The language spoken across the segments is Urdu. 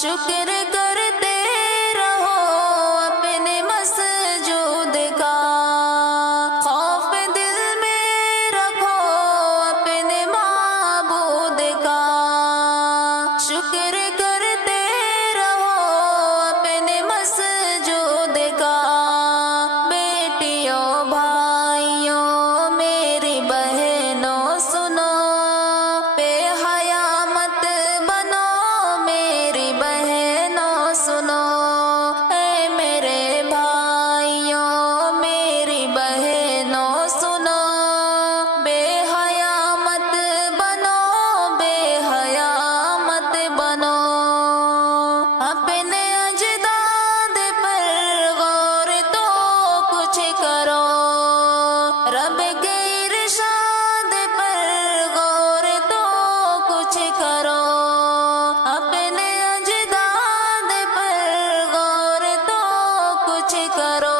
شکر کرتے رہو اپنے مسجود کا، خوف دل میں رکھو اپنے معبود کا، شکر کرتے رہو اپنے مسجود کا، بیٹیوں بھائیوں میری بہنوں سنو، بے حیا مت بنو میری بہنوں سنو، اے میرے بھائیوں میری بہنوں سنو، بے حیا مت بنو، بے حیا مت بنو، اپنے اجداد پر غور تو کچھ کرو، رب کے ارشاد پر غور تو کچھ کرو، اپنے اجداد پر غور تو کچھ کرو،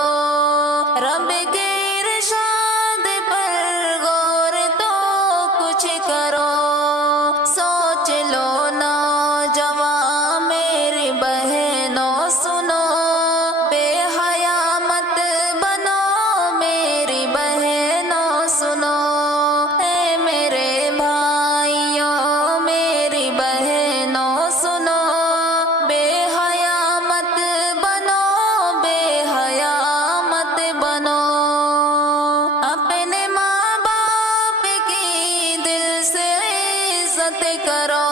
رب کے ارشاد پر غور تو کچھ کرو، سوچ لو نوجوان میری بہنوں سنو، بے حیا مت بنو میری بہنوں سنو، اے میرے بھائیوں میری بہنوں سنو، بے حیا مت بنو، بے حیا مت بنو، اپنے ماں باپ کی دل سے عزت کرو،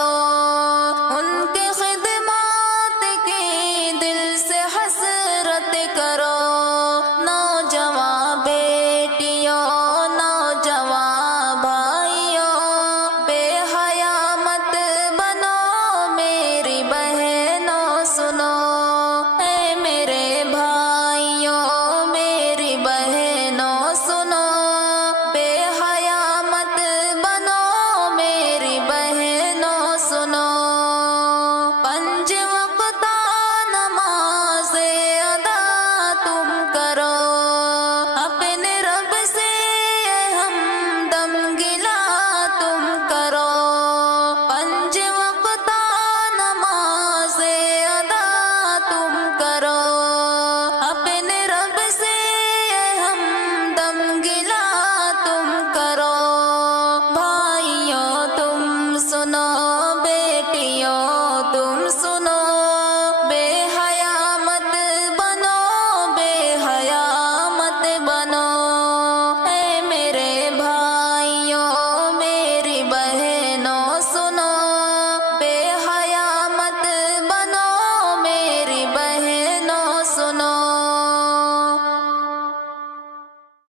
ان کے خدمات کی دل سے حسرت کرو، نوجوان بیٹیوں نوجوان بھائیوں بے حیا مت بنو میری بہنوں سنو، اے میرے بھائیوں میری بہنوں سنو، بے حیا مت بنو میری بہنوں سنو، پنج